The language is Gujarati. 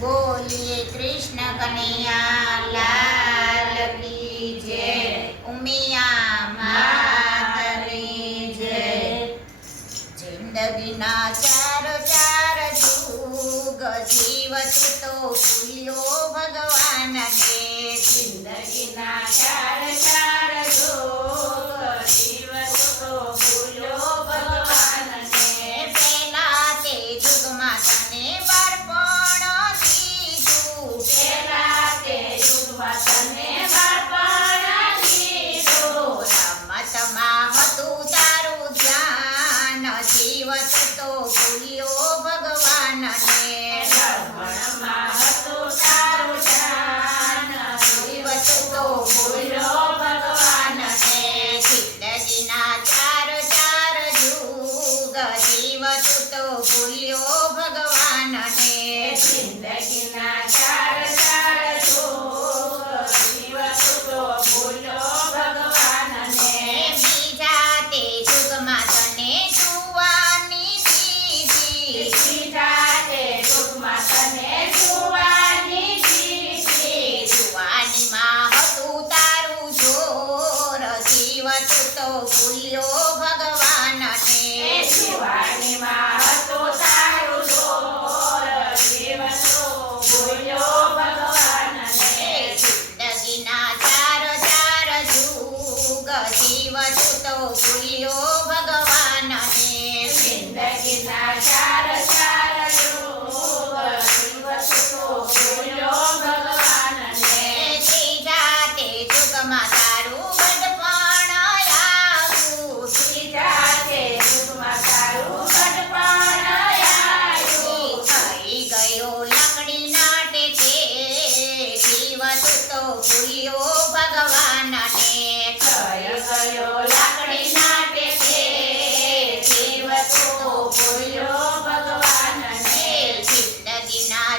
बोलिए कृष्ण कन्हैया लाल की जय। उमिया मातनी जय। जिंदगीना चार चार जुग जीवत तो भूल्यो भगवान ने। जिंदगीना चार चार जुग जीवत तो भूल्यो भगवान ने। पेला ते जुगમાં તને બાળપણ દીધું। પેલા તે યુગમાં તને બાળપણ દીધું। રમતમાં હતું તારું ધ્યાન જીવત તો ભૂલ્યો ભગવાનને। રમણમાં હતું તારું ધ્યાન જીવત તો ભૂલ્યો ભગવાનને। જિંદગીના ચાર ચાર યુગ જીવત તો ભૂલ્યો ભગવાનને। જિંદગીના ચાર ચાર યુગ જીવત તો ભૂલ્યો ભગવાનને। બીજા તે યુગમાં તને જુવાની દીધી। બીજા તે યુગમાં તને જુવાની દીધી। જુવાનીમાં હતું તારું જોર જીવત તો ભૂલ્યો ભગવાનને। જુવાનીમાં હતું તારું જોર જીવત તો ભૂલ્યો ભગવાનને। જિંદગીના ચાર ચાર યુગ જીવત તો ભૂલ્યો ભગવાનને। જિંદગીના ચાર ચાર યુગ જીવત તો ભૂલ્યો ભગવાનને। ત્રીજા તે યુગમાં તારું ગઢપણ આવ્યું। ત્રીજા તે યુગમાં તારું ગઢપણ આવ્યું। થઈ ગયો લાકડીના ટેકે જીવત તો ભૂલ્યો ભગવાનને। થઈ ગયો લાકડીના ટેકે જીવત તો ભૂલ્યો ભગવાનને। જિંદગીના